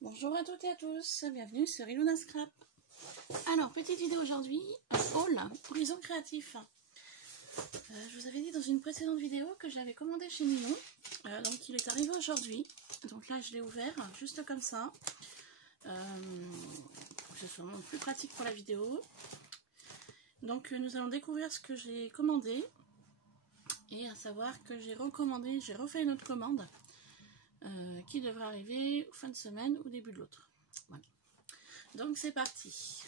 Bonjour à toutes et à tous, bienvenue sur Iluna Scrap. Alors, petite vidéo aujourd'hui, haul, horizon créatif. Je vous avais dit dans une précédente vidéo que j'avais commandé chez Ninon, donc il est arrivé aujourd'hui. Donc là je l'ai ouvert, juste comme ça, pour que ce soit vraiment plus pratique pour la vidéo. Donc nous allons découvrir ce que j'ai commandé, et à savoir que j'ai refait une autre commande. Qui devrait arriver fin de semaine ou début de l'autre. Voilà. Donc c'est parti.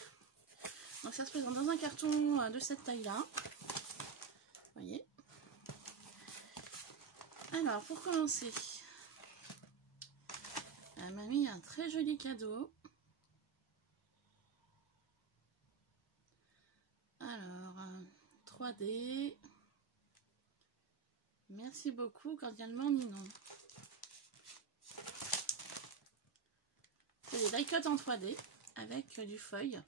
Donc ça se présente dans un carton de cette taille-là. Vous voyez. Alors pour commencer, elle m'a mis un très joli cadeau. Alors 3D. Merci beaucoup cordialement Ninon. C'est des die-cuts en 3D avec du feuille.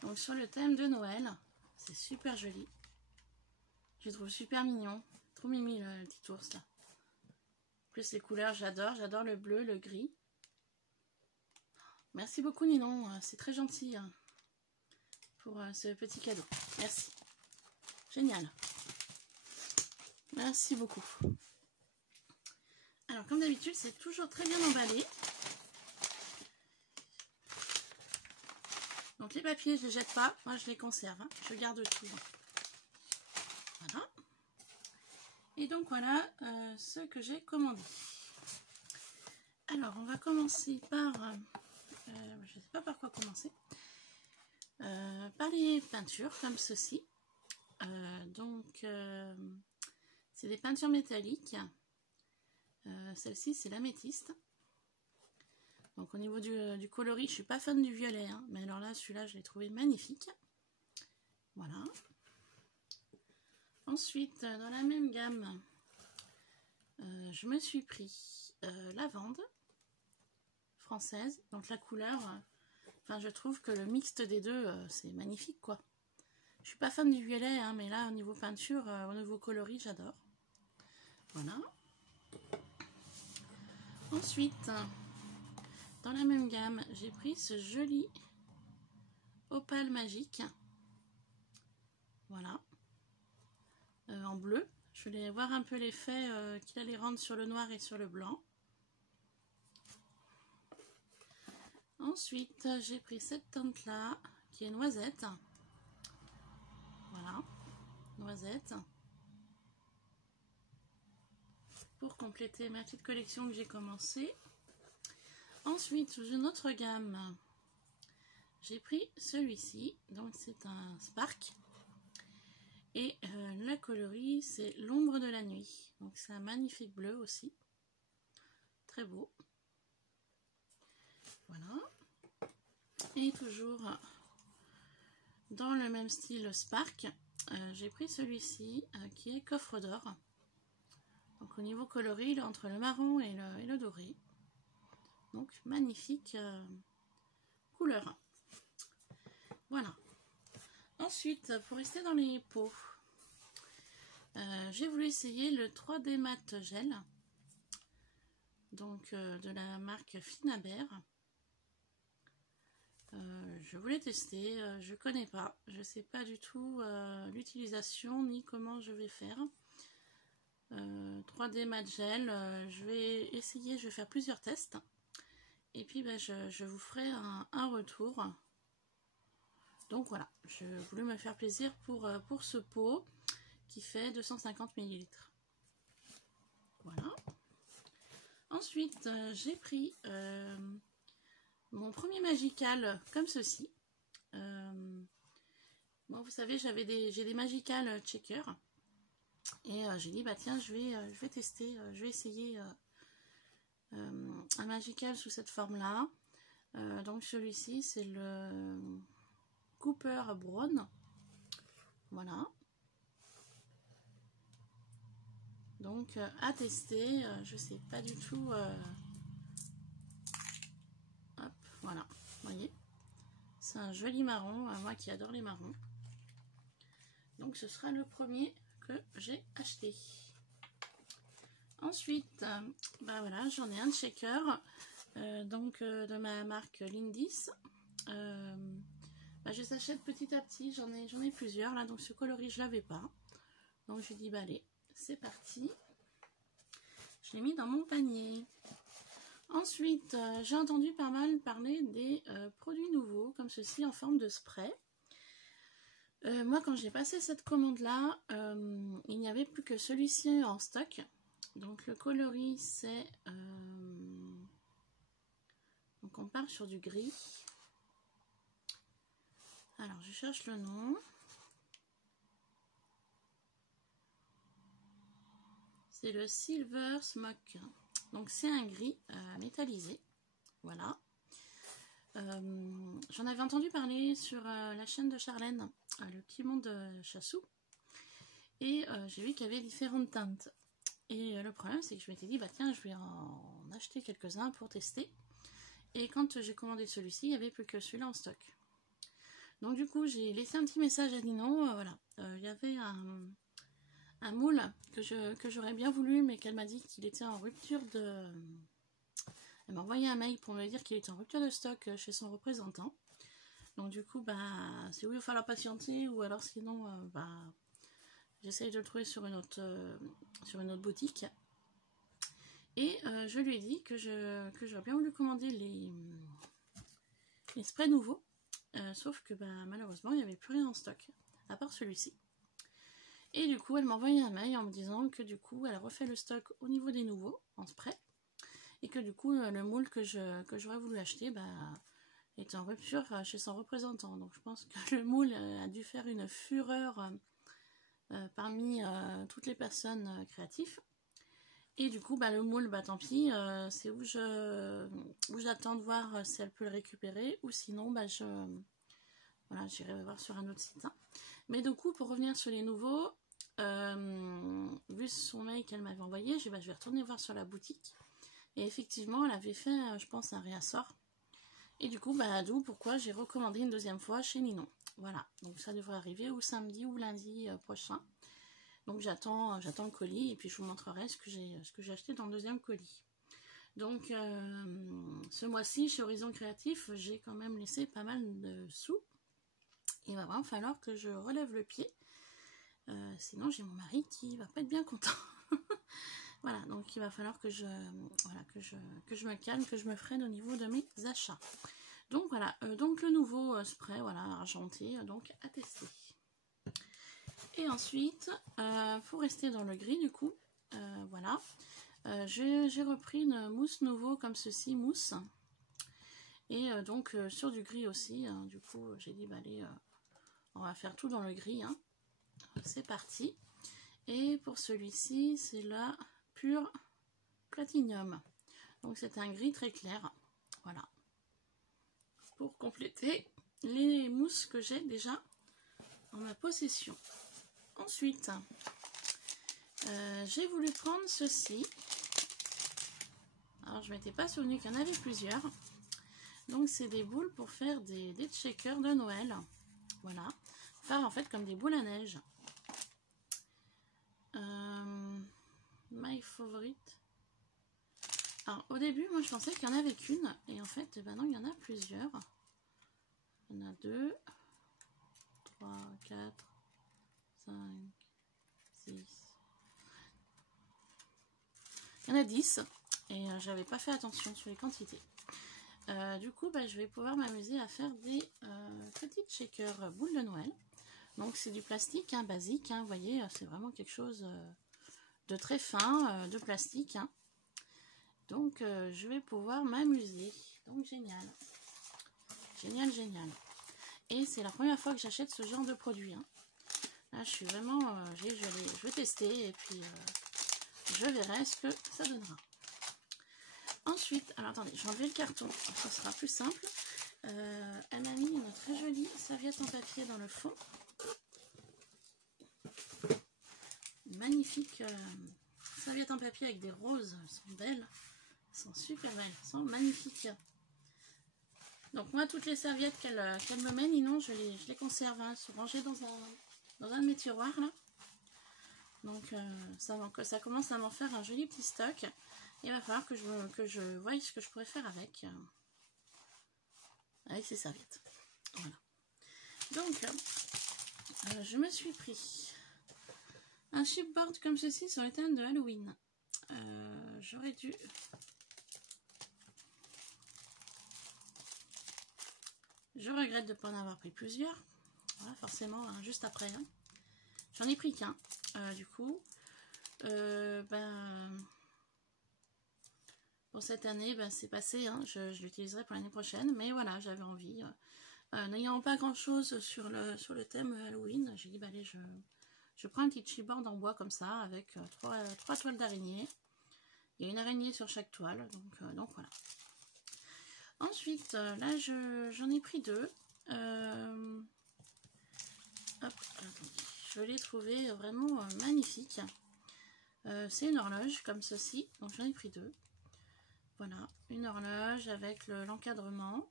Donc sur le thème de Noël, c'est super joli. Je le trouve super mignon. Trop mimi le petit ours là. En plus les couleurs, j'adore le bleu, le gris. Merci beaucoup Ninon, c'est très gentil pour ce petit cadeau. Merci. Génial. Merci beaucoup. Alors comme d'habitude, c'est toujours très bien emballé. Donc les papiers, je ne les jette pas, moi je les conserve, hein. Je garde tout. Voilà. Et donc voilà ce que j'ai commandé. Alors on va commencer par, je ne sais pas par quoi commencer, par les peintures comme ceci. C'est des peintures métalliques. Celle-ci c'est l'améthyste. Donc au niveau du coloris, je suis pas fan du violet, hein, mais alors là, celui-là, je l'ai trouvé magnifique. Voilà. Ensuite, dans la même gamme, je me suis pris lavande française. Donc la couleur, enfin je trouve que le mixte des deux, c'est magnifique quoi. Je suis pas fan du violet, hein, mais là au niveau peinture, au niveau coloris, j'adore. Voilà. Ensuite, dans la même gamme, j'ai pris ce joli opale magique. Voilà. En bleu. Je voulais voir un peu l'effet qu'il allait rendre sur le noir et sur le blanc. Ensuite, j'ai pris cette teinte là, qui est noisette. Voilà. Noisette. Pour compléter ma petite collection que j'ai commencée. Ensuite, sous une autre gamme, j'ai pris celui-ci. Donc c'est un Spark. Et la coloris, c'est l'ombre de la nuit. Donc c'est un magnifique bleu aussi. Très beau. Voilà. Et toujours dans le même style Spark, j'ai pris celui-ci qui est coffre d'or. Donc au niveau coloris, il est entre le marron et le doré. Donc magnifique couleur. Voilà. Ensuite, pour rester dans les pots, j'ai voulu essayer le 3D Matte Gel. Donc de la marque Finaber. Je voulais tester, je connais pas, je sais pas du tout l'utilisation ni comment je vais faire. 3D Matte Gel, je vais essayer, je vais faire plusieurs tests et puis je vous ferai un retour. Donc voilà, je voulais me faire plaisir pour ce pot qui fait 250 ml. Voilà. Ensuite, j'ai pris mon premier Magical comme ceci. Bon, vous savez, j'ai des Magical Checker. Et j'ai dit, bah tiens, je vais tester, je vais essayer un Magical sous cette forme-là. Donc celui-ci, c'est le Cooper Brown. Voilà. Donc à tester, je sais pas du tout. Hop, voilà, vous voyez. C'est un joli marron, moi qui adore les marrons. Donc ce sera le premier que j'ai acheté. Ensuite, bah voilà, j'en ai un de shaker. de ma marque Lindis. Je les achète petit à petit, j'en ai plusieurs là, donc ce coloris je l'avais pas. Donc je dis bah allez, c'est parti. Je l'ai mis dans mon panier. Ensuite, j'ai entendu pas mal parler des produits nouveaux, comme ceci en forme de spray. Moi, quand j'ai passé cette commande-là, il n'y avait plus que celui-ci en stock. Donc le coloris, c'est... Donc on part sur du gris. Alors, je cherche le nom. C'est le Silver Smoke. Donc c'est un gris métallisé. Voilà. J'en avais entendu parler sur la chaîne de Charlène, le petit monde de Chassou. Et j'ai vu qu'il y avait différentes teintes. Et le problème, c'est que je m'étais dit, bah tiens, je vais en acheter quelques-uns pour tester. Et quand j'ai commandé celui-ci, il n'y avait plus que celui-là en stock. Donc du coup, j'ai laissé un petit message à Ninon. Voilà, il y avait un moule que j'aurais bien voulu, mais qu'elle m'a dit qu'il était en rupture de... Elle m'a envoyé un mail pour me dire qu'il était en rupture de stock chez son représentant. Donc du coup, bah, c'est où il va falloir patienter, ou alors sinon, j'essaye de le trouver sur une autre boutique. Et je lui ai dit que j'aurais bien voulu commander les sprays nouveaux. Sauf que malheureusement, il n'y avait plus rien en stock, à part celui-ci. Et du coup, elle m'a envoyé un mail en me disant que du coup, elle refait le stock au niveau des nouveaux, en spray. Et que du coup, le moule que j'aurais voulu acheter est en rupture chez son représentant. Donc je pense que le moule a dû faire une fureur parmi toutes les personnes créatives. Et du coup, le moule, tant pis, c'est où j'attends de voir si elle peut le récupérer, ou sinon, voilà, j'irai voir sur un autre site. Hein. Mais du coup, pour revenir sur les nouveaux, vu son mail qu'elle m'avait envoyé, je vais retourner voir sur la boutique. Et effectivement, elle avait fait, je pense, un réassort. Et du coup, d'où pourquoi j'ai recommandé une deuxième fois chez Ninon. Voilà, donc ça devrait arriver ou samedi ou lundi prochain. Donc j'attends le colis et puis je vous montrerai ce que j'ai acheté dans le deuxième colis. Donc ce mois-ci chez Horizon Créatif, j'ai quand même laissé pas mal de sous. Il va vraiment falloir que je relève le pied. Sinon j'ai mon mari qui va pas être bien content. Voilà, donc il va falloir que je me calme, que je me freine au niveau de mes achats. Donc voilà, donc le nouveau spray, voilà, argenté, donc à tester. Et ensuite, pour rester dans le gris du coup, voilà, j'ai repris une mousse nouveau comme ceci, mousse. Et donc sur du gris aussi, hein, du coup j'ai dit allez, on va faire tout dans le gris, hein. C'est parti. Et pour celui-ci, c'est la Pure Platinum. Donc c'est un gris très clair, voilà. Pour compléter les mousses que j'ai déjà en ma possession. Ensuite, j'ai voulu prendre ceci. Alors, je m'étais pas souvenu qu'il y en avait plusieurs. Donc, c'est des boules pour faire des shakers de Noël. Voilà. Faire en fait comme des boules à neige. My favorite. Alors, au début, moi, je pensais qu'il y en avait qu'une. Et en fait, non, il y en a plusieurs. Il y en a 2, 3, 4, 5, 6. Il y en a 10 et j'avais pas fait attention sur les quantités. Du coup, je vais pouvoir m'amuser à faire des petites shakers boules de Noël. Donc c'est du plastique hein, basique, hein, vous voyez, c'est vraiment quelque chose de très fin, de plastique. Hein. Donc je vais pouvoir m'amuser. Donc génial. Génial, génial. Et c'est la première fois que j'achète ce genre de produit. Hein. Là, je suis vraiment... je vais tester et puis je verrai ce que ça donnera. Ensuite, alors attendez, je vais enlever le carton, ça sera plus simple. Elle m'a mis une très jolie serviette en papier dans le fond. Magnifique serviette en papier avec des roses, elles sont belles. Elles sont super belles, elles sont magnifiques. Donc moi, toutes les serviettes qu'elle me met, Ninon, je les conserve. Hein, elles sont rangées dans un de mes tiroirs là. Donc ça commence à m'en faire un joli petit stock. il va falloir que je voie ce que je pourrais faire avec ces serviettes. Voilà. Donc, je me suis pris un chipboard comme ceci sur le thème de Halloween. J'aurais dû... Je regrette de ne pas en avoir pris plusieurs. Voilà, forcément, hein, juste après. Hein. J'en ai pris qu'un, du coup. Pour cette année, c'est passé. Hein, je l'utiliserai pour l'année prochaine. Mais voilà, j'avais envie. N'ayant pas grand-chose sur le thème Halloween, j'ai dit, bah, allez, je prends un petit chipboard en bois comme ça, avec trois toiles d'araignée. Il y a une araignée sur chaque toile, donc voilà. Ensuite, là, j'en ai pris deux. Hop, attendez, je l'ai trouvé vraiment magnifique. C'est une horloge comme ceci, donc j'en ai pris deux. Voilà, une horloge avec l'encadrement.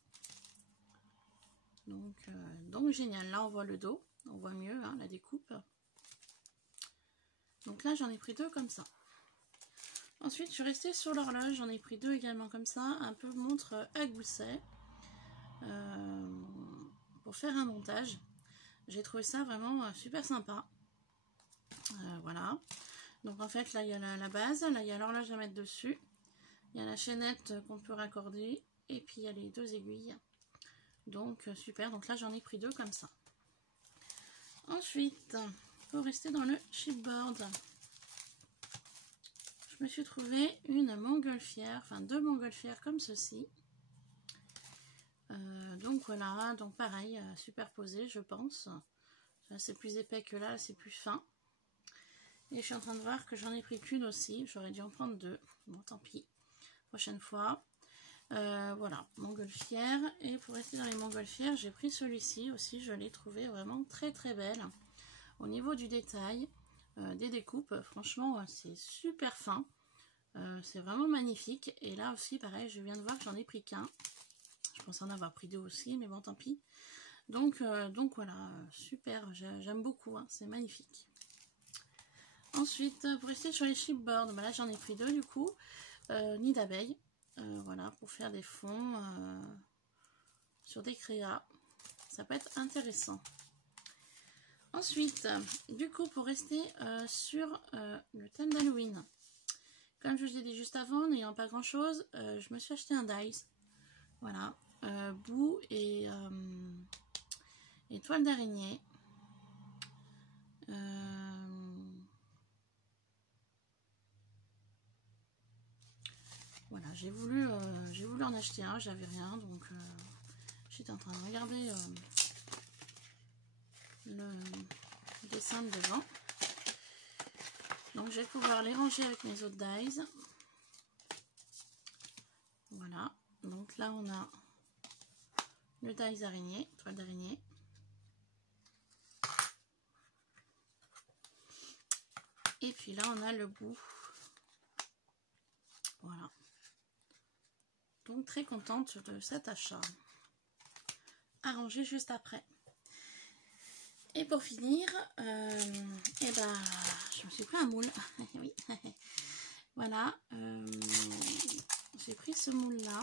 Donc génial, là on voit le dos, on voit mieux hein, la découpe. Donc là j'en ai pris deux comme ça. Ensuite je suis restée sur l'horloge, j'en ai pris deux également comme ça, un peu montre à gousset. Pour faire un montage. J'ai trouvé ça vraiment super sympa. Voilà. Donc en fait là il y a la base, là il y a l'horloge à mettre dessus. Il y a la chaînette qu'on peut raccorder. Et puis il y a les deux aiguilles. Donc super, donc là j'en ai pris deux comme ça. Ensuite, pour rester dans le chipboard, je me suis trouvé une montgolfière, enfin deux montgolfières comme ceci. Donc voilà, donc pareil, superposé je pense. C'est plus épais que là, c'est plus fin. Et je suis en train de voir que j'en ai pris qu'une aussi, j'aurais dû en prendre deux. Bon tant pis, prochaine fois. Voilà, montgolfière. Et pour rester dans les montgolfières, j'ai pris celui-ci aussi. Je l'ai trouvé vraiment très très belle. Au niveau du détail, des découpes, franchement, c'est super fin. C'est vraiment magnifique. Et là aussi, pareil, je viens de voir que j'en ai pris qu'un. Je pense en avoir pris deux aussi, mais bon, tant pis. Donc voilà, super. J'aime beaucoup, hein, c'est magnifique. Ensuite, pour rester sur les chipboards, là j'en ai pris deux du coup. Nid d'abeille. Voilà, pour faire des fonds sur des créas, ça peut être intéressant. Ensuite, du coup, pour rester sur le thème d'Halloween, comme je vous ai dit juste avant, n'ayant pas grand chose, je me suis acheté un dies. Voilà, boue et toile d'araignée. Voilà, j'ai voulu en acheter un, j'avais rien, donc j'étais en train de regarder le dessin de devant. Donc je vais pouvoir les ranger avec mes autres dies. Voilà, donc là on a le dies araignée, toile d'araignée. Et puis là on a le bout. Voilà. Donc très contente de cet achat. À ranger juste après. Et pour finir, et ben, je me suis pris un moule. Oui. Voilà. J'ai pris ce moule là.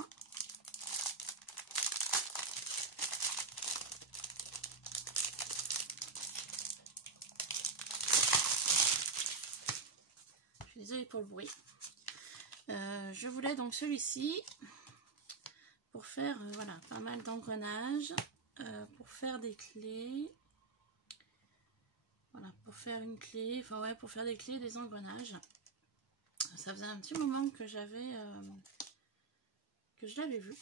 Je suis désolée pour le bruit. Je voulais donc celui-ci pour faire voilà, pas mal d'engrenages, pour faire des clés. Voilà, pour faire une clé, enfin ouais, pour faire des clés, des engrenages. Ça faisait un petit moment que je l'avais vu.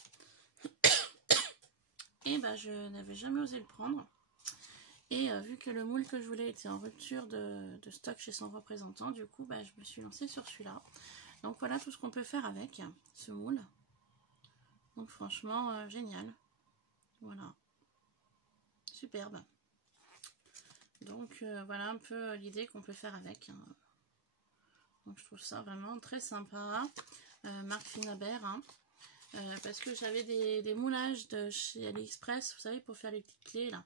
Et bah je n'avais jamais osé le prendre. Et vu que le moule que je voulais était en rupture de stock chez son représentant, du coup bah, je me suis lancée sur celui-là. Donc voilà tout ce qu'on peut faire avec ce moule. Donc franchement génial. Voilà. Superbe. Donc voilà un peu l'idée qu'on peut faire avec. Hein. Donc je trouve ça vraiment très sympa. Marque Finabert. Hein. Parce que j'avais des moulages de chez AliExpress, vous savez, pour faire les petites clés là.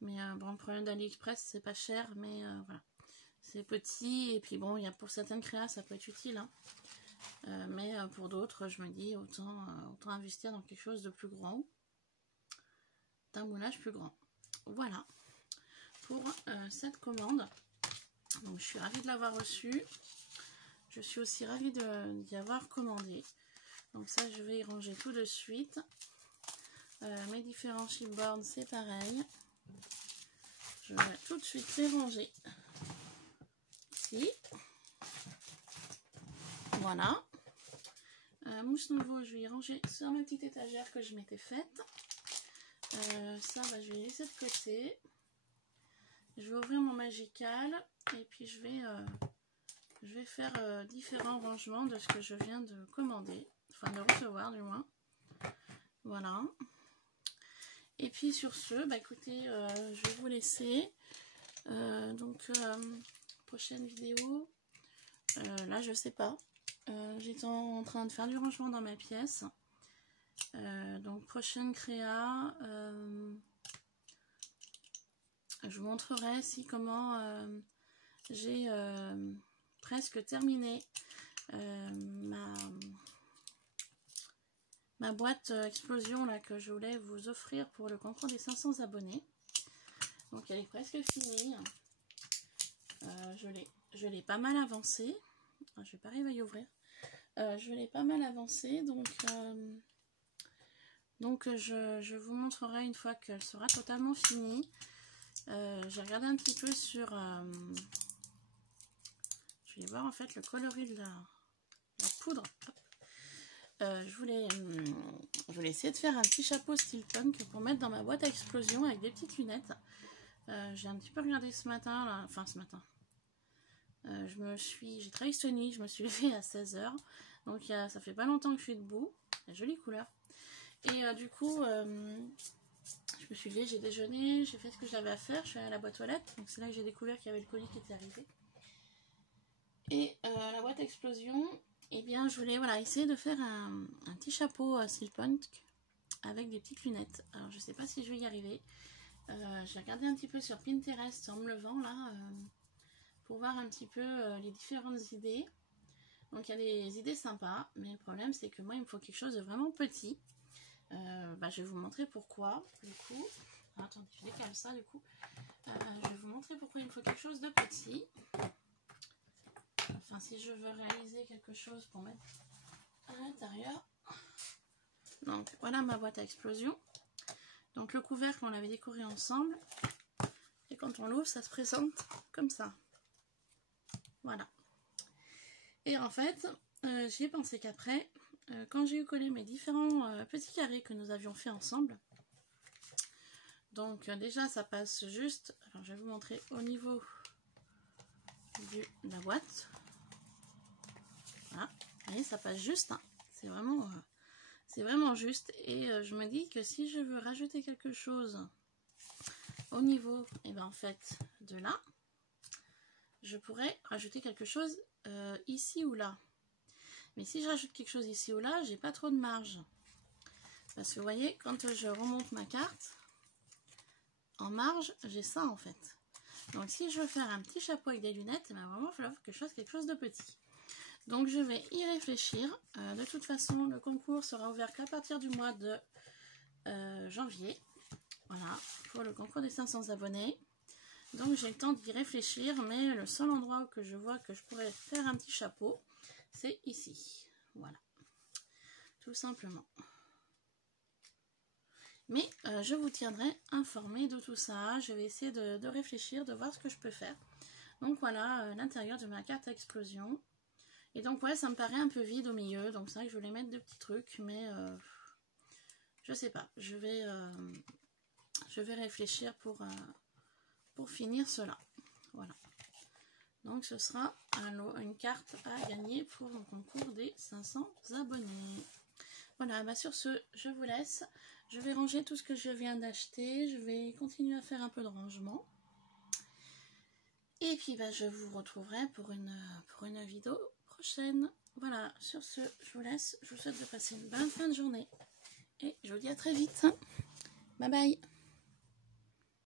Mais bon, le problème d'AliExpress, c'est pas cher, mais voilà. C'est petit, et puis bon, il y a pour certaines créas, ça peut être utile. Hein. Mais pour d'autres, je me dis autant investir dans quelque chose de plus grand, d'un moulage plus grand. Voilà pour cette commande. Donc je suis ravie de l'avoir reçue. Je suis aussi ravie d'y avoir commandé. Donc ça, je vais y ranger tout de suite. Mes différents chipboards, c'est pareil. Je vais tout de suite les ranger ici. Voilà. Mousse nouveau, je vais y ranger sur ma petite étagère que je m'étais faite. Ça, je vais laisser de côté. Je vais ouvrir mon Magical et puis je vais faire différents rangements de ce que je viens de commander, enfin de recevoir du moins. Voilà. Et puis sur ce, écoutez, je vais vous laisser. Prochaine vidéo. Là, je sais pas. J'étais en train de faire du rangement dans ma pièce. Donc prochaine créa, je vous montrerai comment j'ai presque terminé ma boîte explosion là que je voulais vous offrir pour le concours des 500 abonnés. Donc elle est presque finie. Je l'ai pas mal avancée. Je vais pas arriver à y ouvrir. Je l'ai pas mal avancée, donc je vous montrerai une fois qu'elle sera totalement finie. J'ai regardé un petit peu sur... je vais voir en fait le coloris de la poudre. Je voulais essayer de faire un petit chapeau style punk pour mettre dans ma boîte à explosion avec des petites lunettes. J'ai un petit peu regardé ce matin, là, enfin ce matin. J'ai travaillé cette nuit, je me suis levée à 16 h. Donc ça fait pas longtemps que je suis debout. La jolie couleur. Et du coup, je me suis levée, j'ai déjeuné, j'ai fait ce que j'avais à faire. Je suis allée à la boîte aux lettres. Donc c'est là que j'ai découvert qu'il y avait le colis qui était arrivé. Et la boîte à explosion, eh bien je voulais essayer de faire un petit chapeau style punk avec des petites lunettes. Alors je sais pas si je vais y arriver. J'ai regardé un petit peu sur Pinterest en me levant là. Pour voir un petit peu les différentes idées. Donc il y a des idées sympas, mais le problème c'est que moi il me faut quelque chose de vraiment petit. Je vais vous montrer pourquoi du coup. Alors, attendez, je décale ça du coup. Je vais vous montrer pourquoi il me faut quelque chose de petit. Enfin, si je veux réaliser quelque chose pour mettre à l'intérieur. Donc voilà ma boîte à explosion. Donc le couvercle on l'avait décoré ensemble. Et quand on l'ouvre ça se présente comme ça. Voilà. Et en fait, j'y ai pensé qu'après, quand j'ai eu collé mes différents petits carrés que nous avions fait ensemble, donc déjà ça passe juste, alors je vais vous montrer au niveau de la boîte. Voilà, vous voyez, ça passe juste, hein. C'est vraiment juste. Et je me dis que si je veux rajouter quelque chose au niveau, et en fait, de là, je pourrais rajouter quelque chose ici ou là. Mais si je rajoute quelque chose ici ou là, j'ai pas trop de marge. Parce que vous voyez, quand je remonte ma carte, en marge, j'ai ça en fait. Donc si je veux faire un petit chapeau avec des lunettes, vraiment, il va falloir que je fasse quelque chose de petit. Donc je vais y réfléchir. De toute façon, le concours sera ouvert qu'à partir du mois de janvier. Voilà, pour le concours des 500 abonnés. Donc j'ai le temps d'y réfléchir, mais le seul endroit où je vois que je pourrais faire un petit chapeau, c'est ici. Voilà, tout simplement. Mais je vous tiendrai informé de tout ça. Je vais essayer de réfléchir, de voir ce que je peux faire. Donc voilà l'intérieur de ma carte à explosion. Et donc ouais, ça me paraît un peu vide au milieu. Donc c'est vrai que je voulais mettre deux petits trucs, mais je sais pas. Je vais réfléchir pour finir cela. Voilà. Donc ce sera une carte à gagner pour le concours des 500 abonnés. Voilà, sur ce, je vous laisse. Je vais ranger tout ce que je viens d'acheter. Je vais continuer à faire un peu de rangement. Et puis je vous retrouverai pour une vidéo prochaine. Voilà, sur ce, je vous laisse. Je vous souhaite de passer une bonne fin de journée. Et je vous dis à très vite. Bye bye.